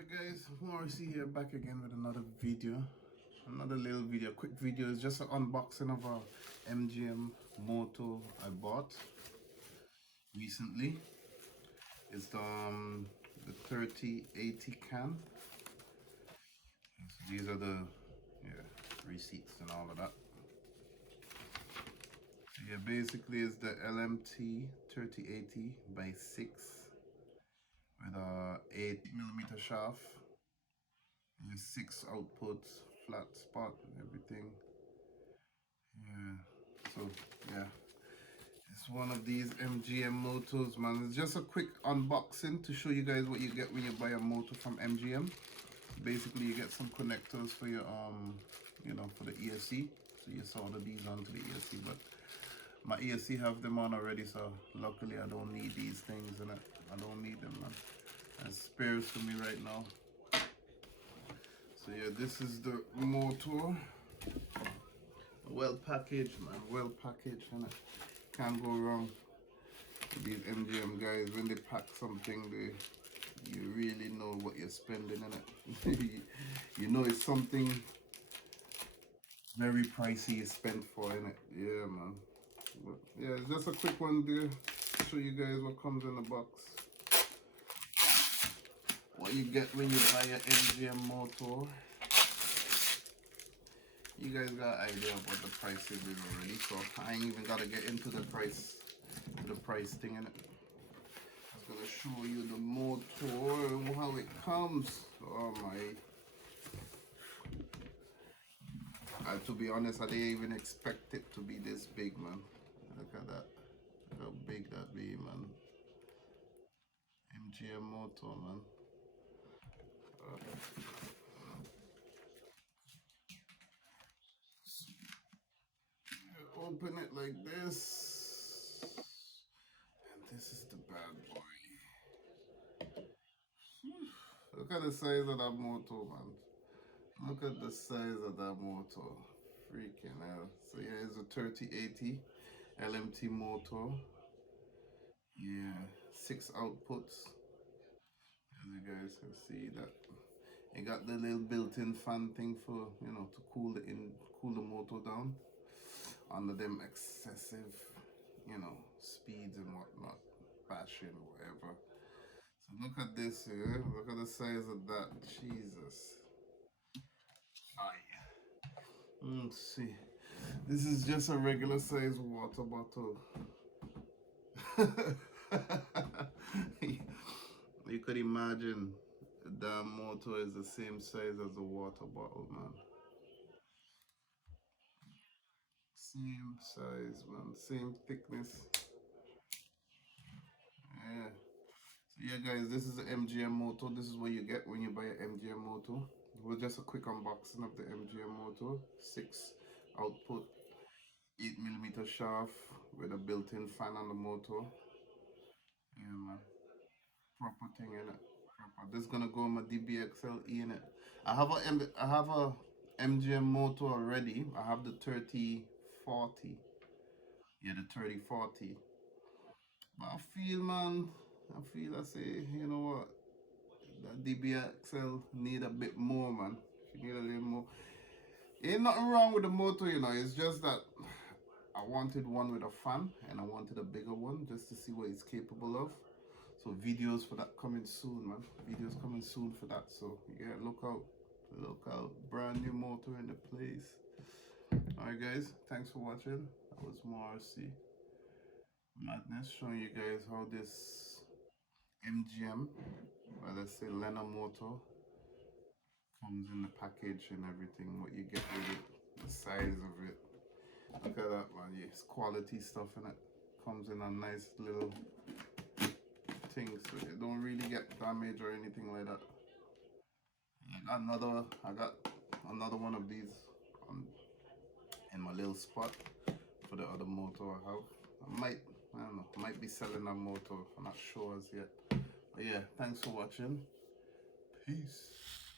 Alright guys, Morrissey here, back again with another video. Another little video, quick video. It's just an unboxing of a MGM motor I bought recently. It's the 3080 can. So these are the receipts and all of that. So yeah, basically it's the LMT 3080 by 6 with a 8mm shaft. There's 6 outputs, flat spot and everything. Yeah, so yeah, it's one of these MGM motors, man. It's just a quick unboxing to show you guys what you get when you buy a motor from MGM. Basically, you get some connectors for your you know, for the ESC. So you solder these onto the ESC, but my ESC have them on already, so luckily I don't need these things, and I don't need them, man. There's spares for me right now. So yeah, this is the motor. Well packaged, man. Well packaged, and can't go wrong with these MGM guys. When they pack something, you really know what you're spending in it. You know it's something very pricey you spent for in it. Yeah, man. But yeah, it's just a quick one there to show you guys what comes in the box. What you get when you buy an MGM motor. You guys got an idea of what the price is already, so I ain't even gotta get into the price thing in it. I'm just gonna show you the motor and how it comes. Oh my! To be honest, I didn't even expect it to be this big, man. Look at that. Look how big that be, man. MGM motor, man. Open it like this, and this is the bad boy. Look at the size of that motor, man. Look at the size of that motor. Freaking hell. So yeah, it's a 3080 LMT motor. Yeah, 6 outputs. As you guys can see that. It got the little built-in fan thing for, you know, to cool the motor down under them excessive, you know, speeds and whatnot, bashing or whatever. So look at this here. Look at the size of that. Jesus. Let's see. This is just a regular size water bottle. You could imagine the motor is the same size as a water bottle, man. Same size, man. Same thickness. Yeah. So yeah, guys, this is the MGM motor. This is what you get when you buy an MGM motor. It was just a quick unboxing of the MGM motor. 6 output, 8mm shaft with a built-in fan on the motor. Yeah, man. Proper thing in it. Proper. This is gonna go on my dbxle in it. I have a MGM motor already. I have the 3040. Yeah, the 3040. But I feel, man, I say, you know what? That dbxle need a bit more, man. You need a little more. Ain't nothing wrong with the motor, you know. It's just that I wanted one with a fan, and I wanted a bigger one just to see what it's capable of. So videos for that coming soon, man. Videos coming soon for that. So yeah, look out. Look out. Brand new motor in the place. Alright guys, thanks for watching. That was Morrissey Madness, showing you guys how this MGM, or let's say lehner motor, comes in the package and everything, what you get with it, the size of it. Look at that, man. Yeah, it's quality stuff in it. Comes in a nice little thing, so it don't really get damaged or anything like that. I got another one of these in my little spot for the other motor I have. I don't know, might be selling that motor. I'm not sure as yet. But yeah, thanks for watching. Peace.